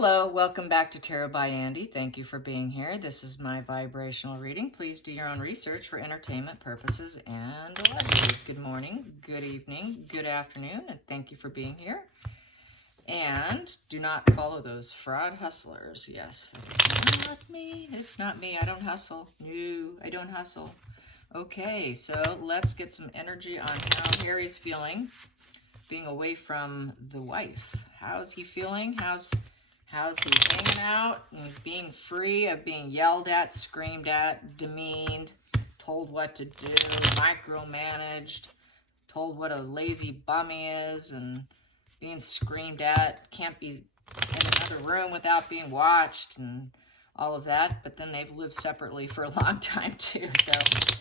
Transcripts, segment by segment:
Hello, welcome back to Tarot by Andy. Thank you for being here. This is my vibrational reading. Please do your own research for entertainment purposes and allegedly. Good morning, good evening, good afternoon, and thank you for being here. And do not follow those fraud hustlers. Yes, it's not me. It's not me. I don't hustle. No, I don't hustle. Okay, so let's get some energy on how Harry's feeling being away from the wife. How's he feeling? How's he hanging out and being free of being yelled at, screamed at, demeaned, told what to do, micromanaged, told what a lazy bum he is, and being screamed at, can't be in another room without being watched, and all of that. But then they've lived separately for a long time too, so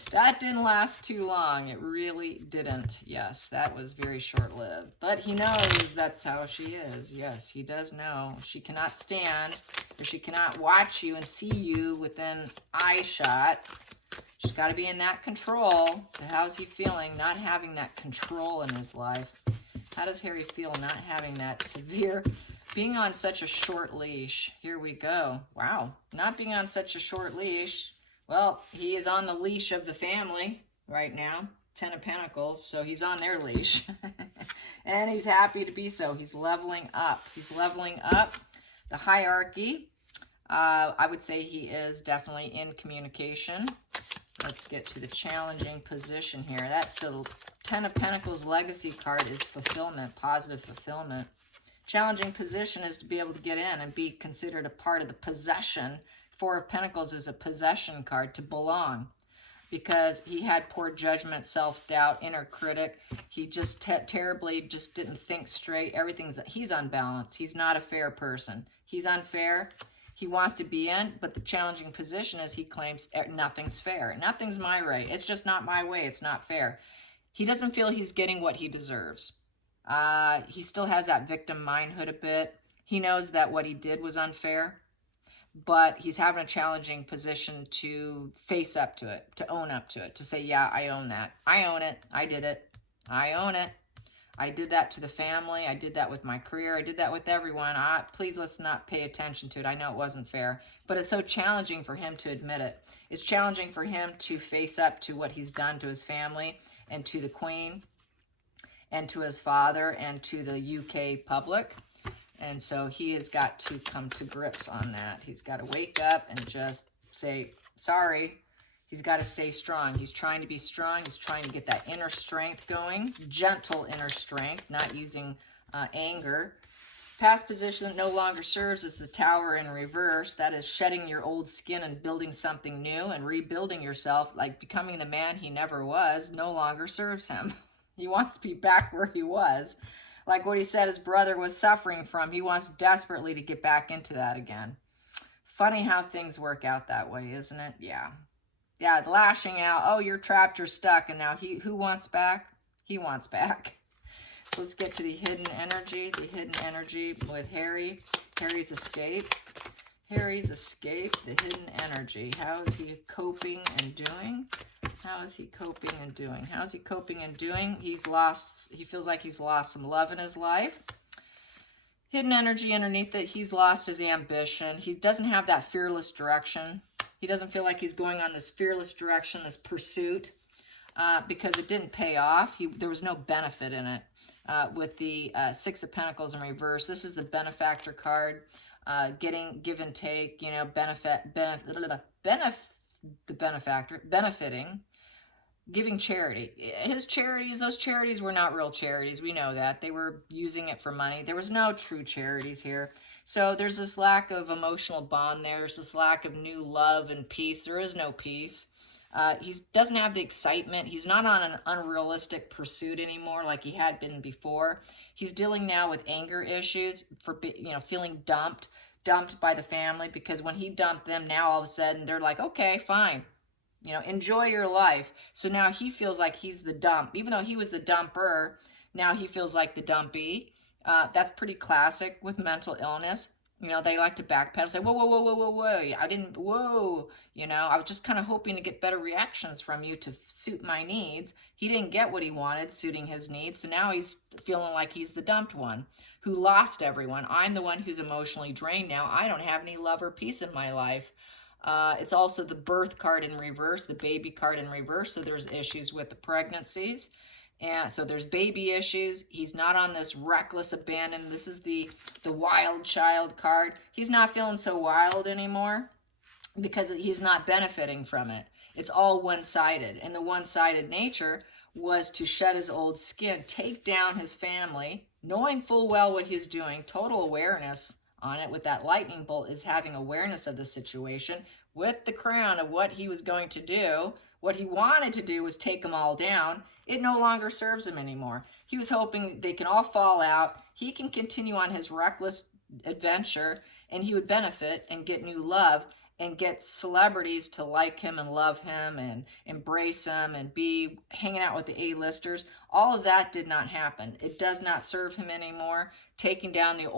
that didn't last too long. It really didn't. Yes, that was very short-lived. But he knows that's how she is. Yes, he does know. She cannot stand, or she cannot watch you and see you within eye shot. She's got to be in that control. So how's he feeling not having that control in his life? How does Harry feel not having that severe, being on such a short leash? Here we go. Wow, not being on such a short leash. Well, he is on the leash of the family right now, 10 of Pentacles, so he's on their leash. And he's happy to be so. He's leveling up. He's leveling up the hierarchy. I would say he is definitely in communication. Let's get to the challenging position here. That the 10 of Pentacles legacy card is fulfillment, positive fulfillment. Challenging position is to be able to get in and be considered a part of the possession. 4 of Pentacles is a possession card, to belong, because he had poor judgment, self-doubt, inner critic. He just terribly just didn't think straight. He's unbalanced. He's not a fair person. He's unfair. He wants to be in, but the challenging position is he claims nothing's fair. Nothing's my right. It's just not my way. It's not fair. He doesn't feel he's getting what he deserves. He still has that victim mindhood a bit. He knows that what he did was unfair, but he's having a challenging position to face up to it, to own up to it, to say, yeah, I own that. I own it. I did it. I own it. I did that to the family. I did that with my career. I did that with everyone. Please, let's not pay attention to it. I know it wasn't fair, but it's so challenging for him to admit it. It's challenging for him to face up to what he's done to his family and to the Queen and to his father and to the UK public. And so he has got to come to grips on that. He's got to wake up and just say, sorry. He's got to stay strong. He's trying to be strong. He's trying to get that inner strength going, gentle inner strength, not using anger. Past position that no longer serves is the Tower in reverse. That is shedding your old skin and building something new and rebuilding yourself, like becoming the man he never was, no longer serves him. He wants to be back where he was. Like what he said his brother was suffering from. He wants desperately to get back into that again. Funny how things work out that way, isn't it? Yeah. Yeah, lashing out. Oh, you're trapped, you're stuck. And now who wants back? He wants back. So let's get to the hidden energy. The hidden energy with Harry. Harry's escape. Harry's escape. The hidden energy. How is he coping and doing? How is he coping and doing? How's he coping and doing? He feels like he's lost some love in his life. Hidden energy underneath it, he's lost his ambition. He doesn't have that fearless direction. He doesn't feel like he's going on this fearless direction, this pursuit, because it didn't pay off. There was no benefit in it. With the 6 of Pentacles in reverse, this is the benefactor card, getting give and take, you know, the benefactor, benefiting, giving charity. His charities, those charities were not real charities. We know that. They were using it for money. There was no true charities here. So there's this lack of emotional bond there. There's this lack of new love and peace. There is no peace. He doesn't have the excitement. He's not on an unrealistic pursuit anymore like he had been before. He's dealing now with anger issues for, you know, feeling dumped by the family, because when he dumped them, now all of a sudden they're like, okay, fine. You know, enjoy your life. So now he feels like he's the dump. Even though he was the dumper, now he feels like the dumpy. That's pretty classic with mental illness. You know, they like to backpedal, say, whoa, whoa, whoa, whoa, whoa, whoa. I didn't, whoa. You know, I was just kind of hoping to get better reactions from you to suit my needs. He didn't get what he wanted, suiting his needs. So now he's feeling like he's the dumped one who lost everyone. I'm the one who's emotionally drained now. I don't have any love or peace in my life. It's also the birth card in reverse, the baby card in reverse. So there's issues with the pregnancies. And so there's baby issues. He's not on this reckless abandon. This is the wild child card. He's not feeling so wild anymore because he's not benefiting from it. It's all one-sided. And the one-sided nature was to shed his old skin, take down his family, knowing full well what he's doing, total awareness on it with that lightning bolt is having awareness of the situation with the crown of what he was going to do. What he wanted to do was take them all down. It no longer serves him anymore. He was hoping they can all fall out. He can continue on his reckless adventure, and he would benefit and get new love and get celebrities to like him and love him and embrace him and be hanging out with the A-listers. All of that did not happen. It does not serve him anymore. Taking down the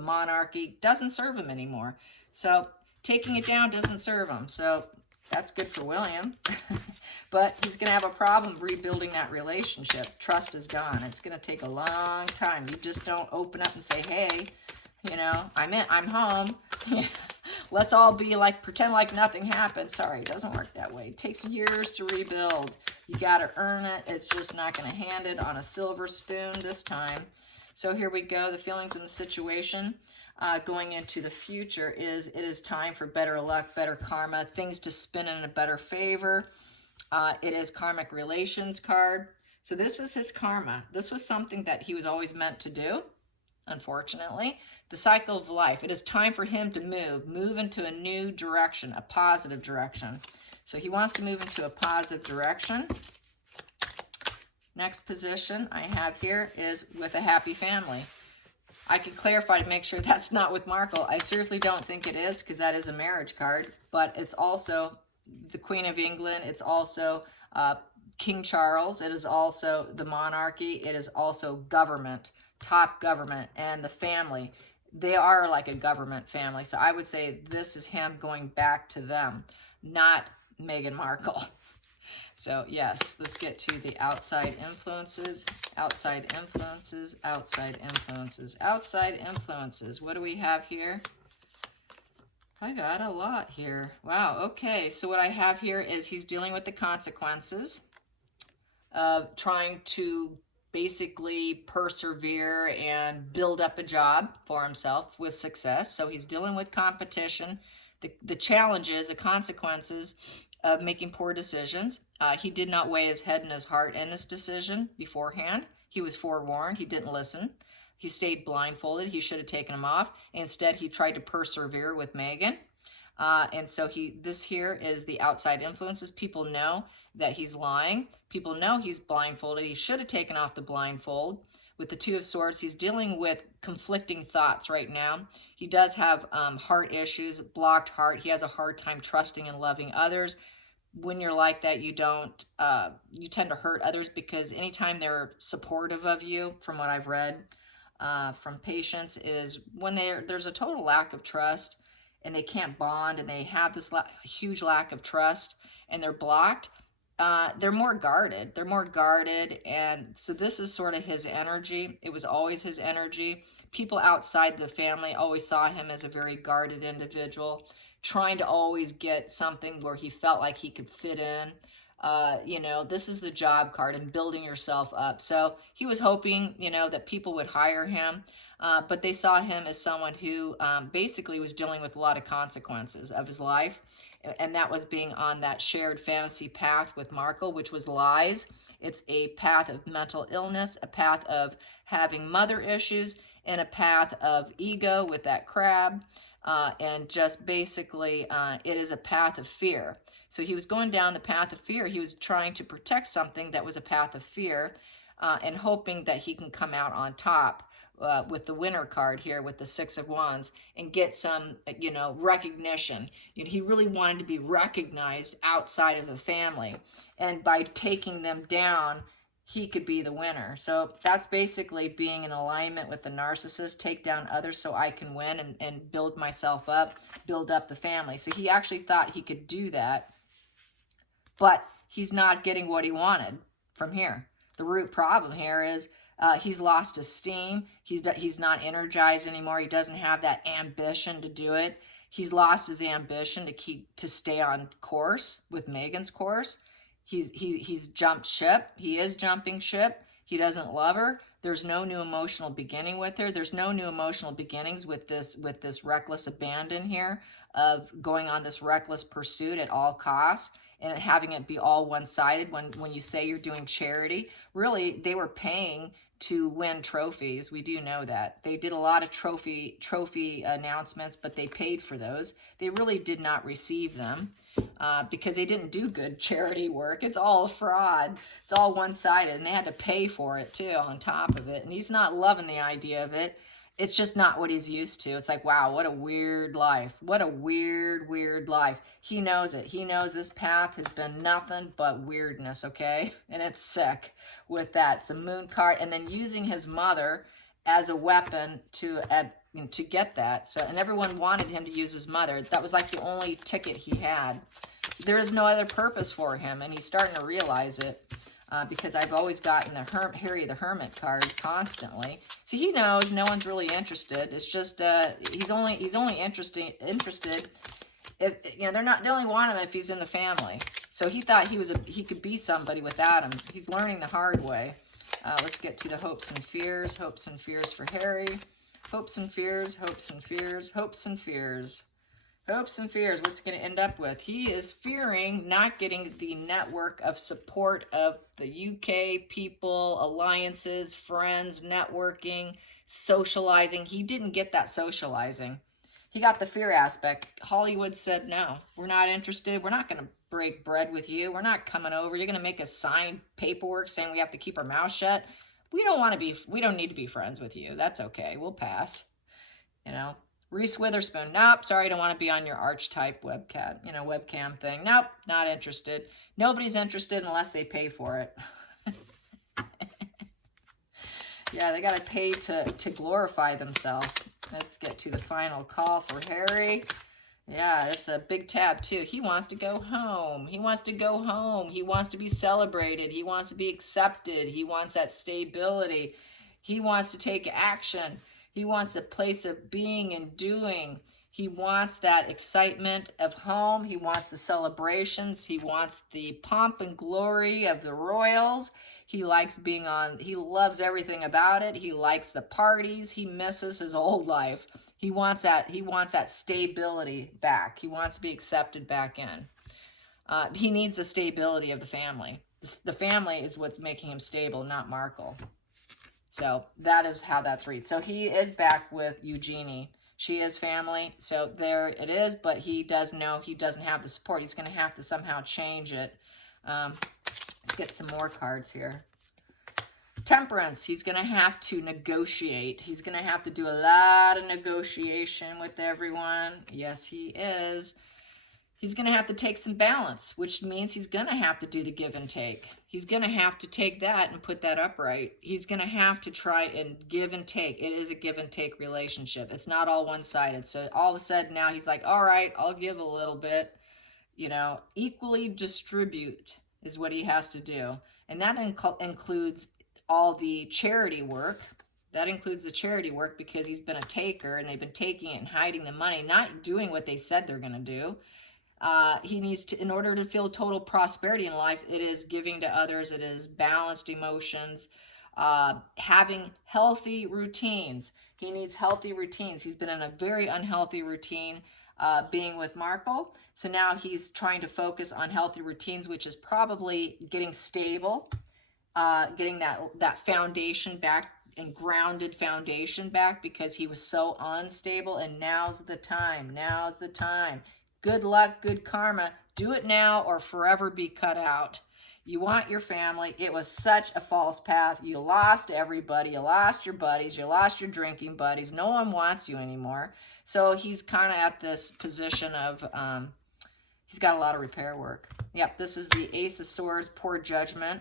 monarchy doesn't serve him anymore. So taking it down doesn't serve him. So that's good for William. But he's going to have a problem rebuilding that relationship. Trust is gone. It's going to take a long time. You just don't open up and say, hey, you know, I'm home. Let's all be like, pretend like nothing happened. Sorry, it doesn't work that way. It takes years to rebuild. You got to earn it. It's just not going to hand it on a silver spoon this time. So here we go. The feelings in the situation going into the future is it is time for better luck, better karma, things to spin in a better favor. It is karmic relations card. So this is his karma. This was something that he was always meant to do. Unfortunately, the cycle of life. It is time for him to move into a new direction, a positive direction. So he wants to move into a positive direction. Next position I have here is with a happy family. I can clarify to make sure that's not with Markle. I seriously don't think it is, because that is a marriage card, but it's also the Queen of England. It's also King Charles. It is also the monarchy. It is also government, top government, and the family. They are like a government family. So I would say this is him going back to them, not Meghan Markle. So yes, let's get to the outside influences, outside influences, outside influences, outside influences. What do we have here? I got a lot here. Wow, okay. So what I have here is he's dealing with the consequences of trying to basically persevere and build up a job for himself with success. So he's dealing with competition, the challenges, the consequences of making poor decisions. He did not weigh his head and his heart in this decision beforehand. He was forewarned. He didn't listen. He stayed blindfolded. He should have taken him off. Instead, he tried to persevere with Meghan. And so this here is the outside influences. People know that he's lying. People know he's blindfolded. He should have taken off the blindfold. With the Two of Swords, he's dealing with conflicting thoughts right now. He does have heart issues, blocked heart. He has a hard time trusting and loving others. When you're like that, you tend to hurt others, because anytime they're supportive of you, from what I've read from patients, is when there's a total lack of trust and they can't bond and they have this huge lack of trust and they're blocked, they're more guarded. They're more guarded. And so this is sort of his energy. It was always his energy. People outside the family always saw him as a very guarded individual, trying to always get something where he felt like he could fit in. You know, this is the job card and building yourself up. So he was hoping, you know, that people would hire him, but they saw him as someone who basically was dealing with a lot of consequences of his life. And that was being on that shared fantasy path with Markle, which was lies. It's a path of mental illness, a path of having mother issues, and a path of ego with that crab. And just basically, it is a path of fear. So he was going down the path of fear. He was trying to protect something that was a path of fear, and hoping that he can come out on top with the winner card here with the Six of Wands and get some, you know, recognition. You know, he really wanted to be recognized outside of the family. And by taking them down, he could be the winner. So that's basically being in alignment with the narcissist, take down others so I can win and build myself up, build up the family. So he actually thought he could do that, but he's not getting what he wanted from here. The root problem here is he's lost his steam. He's not energized anymore. He doesn't have that ambition to do it. He's lost his ambition to stay on course with Megan's course. He's jumped ship. He is jumping ship. He doesn't love her. There's no new emotional beginning with her. There's no new emotional beginnings with this reckless abandon here of going on this reckless pursuit at all costs and having it be all one-sided. When you say you're doing charity, really they were paying to win trophies. We do know that. They did a lot of trophy announcements, but they paid for those. They really did not receive them because they didn't do good charity work. It's all a fraud. It's all one-sided, and they had to pay for it too on top of it. And he's not loving the idea of it. It's just not what he's used to. It's like, wow, what a weird life. What a weird, weird life. He knows it. He knows this path has been nothing but weirdness, okay? And it's sick with that. It's a moon card. And then using his mother as a weapon to get that. So, and everyone wanted him to use his mother. That was like the only ticket he had. There is no other purpose for him, and he's starting to realize it. Because I've always gotten the Harry the Hermit card constantly. So he knows no one's really interested. It's just he's only interested if they only want him if he's in the family. So he thought he could be somebody without him. He's learning the hard way. Let's get to the hopes and fears. Hopes and fears for Harry. Hopes and fears. Hopes and fears. Hopes and fears. Hopes and fears, what's going to end up with? He is fearing not getting the network of support of the UK people, alliances, friends, networking, socializing. He didn't get that socializing. He got the fear aspect. Hollywood said, no, we're not interested. We're not going to break bread with you. We're not coming over. You're going to make us sign paperwork saying we have to keep our mouth shut. We don't need to be friends with you. That's okay. We'll pass. Reese Witherspoon, nope, sorry, I don't want to be on your archetype webcam thing. Nope, not interested. Nobody's interested unless they pay for it. Yeah, they got to pay to glorify themselves. Let's get to the final call for Harry. Yeah, it's a big tab too. He wants to go home. He wants to go home. He wants to be celebrated. He wants to be accepted. He wants that stability. He wants to take action. He wants a place of being and doing. He wants that excitement of home. He wants the celebrations. He wants the pomp and glory of the royals. He likes he loves everything about it. He likes the parties. He misses his old life. He wants that stability back. He wants to be accepted back in. He needs the stability of the family. The family is what's making him stable, not Markle. So that is how that's read. So he is back with Eugenie. She is family. So there it is. But he does know he doesn't have the support. He's going to have to somehow change it. Let's get some more cards here. Temperance. He's going to have to negotiate. He's going to have to do a lot of negotiation with everyone. Yes, he is. He's going to have to take some balance, which means he's going to have to do the give and take. He's going to have to take that and put that upright. He's going to have to try and give and take. It is a give and take relationship. It's not all one-sided. So all of a sudden now he's like, all right, I'll give a little bit. Equally distribute is what he has to do. And that includes all the charity work. That includes the charity work because he's been a taker and they've been taking it and hiding the money, not doing what they said they're going to do. He needs to, in order to feel total prosperity in life, it is giving to others, it is balanced emotions, having healthy routines. He needs healthy routines. He's been in a very unhealthy routine being with Markle. So now he's trying to focus on healthy routines, which is probably getting stable, getting that foundation back and grounded foundation back because he was so unstable. And now's the time. Now's the time. Good luck, good karma. Do it now or forever be cut out. You want your family. It was such a false path. You lost everybody. You lost your buddies. You lost your drinking buddies. No one wants you anymore. So he's kind of at this position of, he's got a lot of repair work. Yep, this is the Ace of Swords, poor judgment.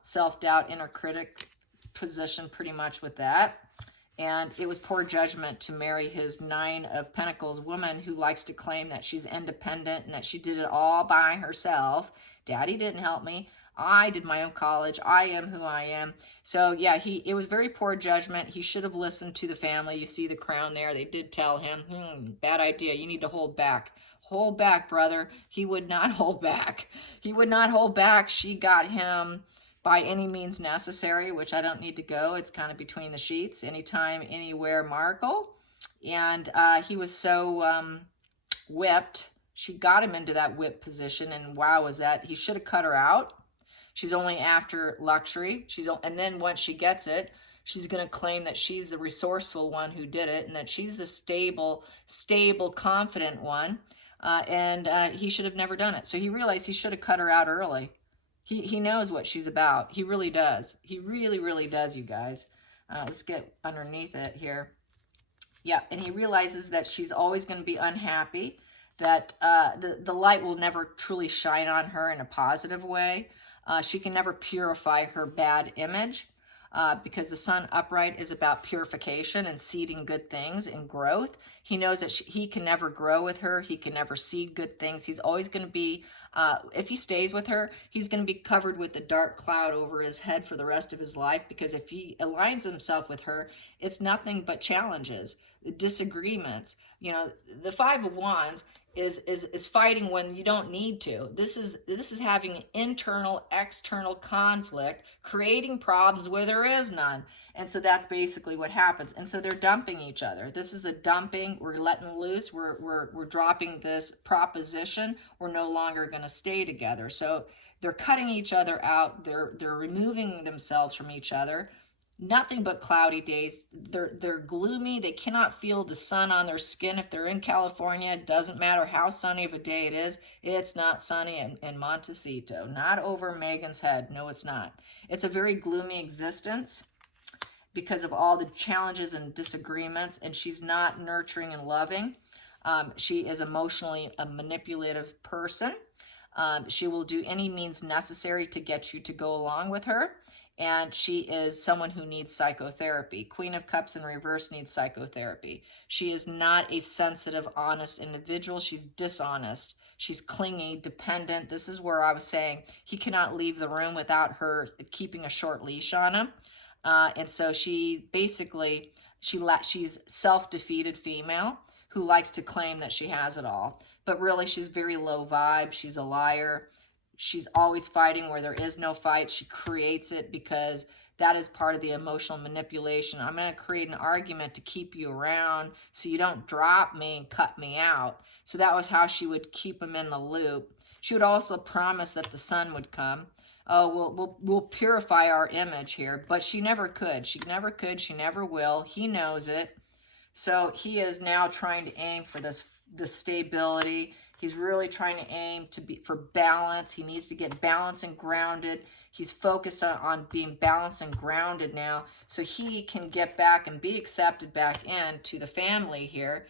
self-doubt, inner critic position pretty much with that. And it was poor judgment to marry his 9 of Pentacles woman who likes to claim that she's independent and that she did it all by herself. Daddy didn't help me. I did my own college. I am who I am. So yeah, it was very poor judgment. He should have listened to the family. You see the crown there. They did tell him, bad idea. You need to hold back. Hold back, brother. He would not hold back. He would not hold back. She got him by any means necessary, which I don't need to go. It's kind of between the sheets. Anytime, anywhere, Markle. And he was so whipped. She got him into that whip position. And wow, was that, he should have cut her out. She's only after luxury. And then once she gets it, she's going to claim that she's the resourceful one who did it and that she's the stable, confident one. And he should have never done it. So he realized he should have cut her out early. He knows what she's about. He really does. He really, really does, you guys. Let's get underneath it here. Yeah, and he realizes that she's always going to be unhappy, that the light will never truly shine on her in a positive way. She can never purify her bad image because the sun upright is about purification and seeding good things and growth. He knows that he can never grow with her. He can never seed good things. He's always going to be, if he stays with her, he's going to be covered with a dark cloud over his head for the rest of his life, because if he aligns himself with her, it's nothing but challenges, disagreements. You know, the 5 of Wands is fighting when you don't need to. This is having internal, external conflict, creating problems where there is none. And so that's basically what happens. And so they're dumping each other. This is a dumping. We're letting loose. We're dropping this proposition. We're no longer going to stay together. So they're cutting each other out. They're removing themselves from each other. Nothing but cloudy days. They're gloomy. They cannot feel the sun on their skin. If they're in California, it doesn't matter how sunny of a day it is. It's not sunny in Montecito. Not over Megan's head. No, it's not. It's a very gloomy existence because of all the challenges and disagreements, and she's not nurturing and loving. She is emotionally a manipulative person. She will do any means necessary to get you to go along with her. And she is someone who needs psychotherapy. Queen of Cups in reverse needs psychotherapy. She is not a sensitive, honest individual. She's dishonest. She's clingy, dependent. This is where I was saying he cannot leave the room without her keeping a short leash on him. And so she basically, she's self-defeated female who likes to claim that she has it all. But really, she's very low vibe. She's a liar. She's always fighting where there is no fight. She creates it because that is part of the emotional manipulation. I'm going to create an argument to keep you around so you don't drop me and cut me out. So that was how she would keep him in the loop. She would also promise that the sun would come. Oh, we'll purify our image here. But she never could. She never could. She never will. He knows it. So he is now trying to aim for this stability. He's really trying to aim for balance. He needs to get balanced and grounded. He's focused on being balanced and grounded now so he can get back and be accepted back into the family here.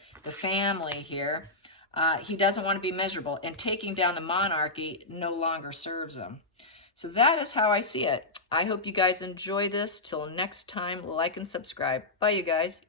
He doesn't want to be miserable, and taking down the monarchy no longer serves him. So that is how I see it. I hope you guys enjoy this. Till next time, like and subscribe. Bye, you guys.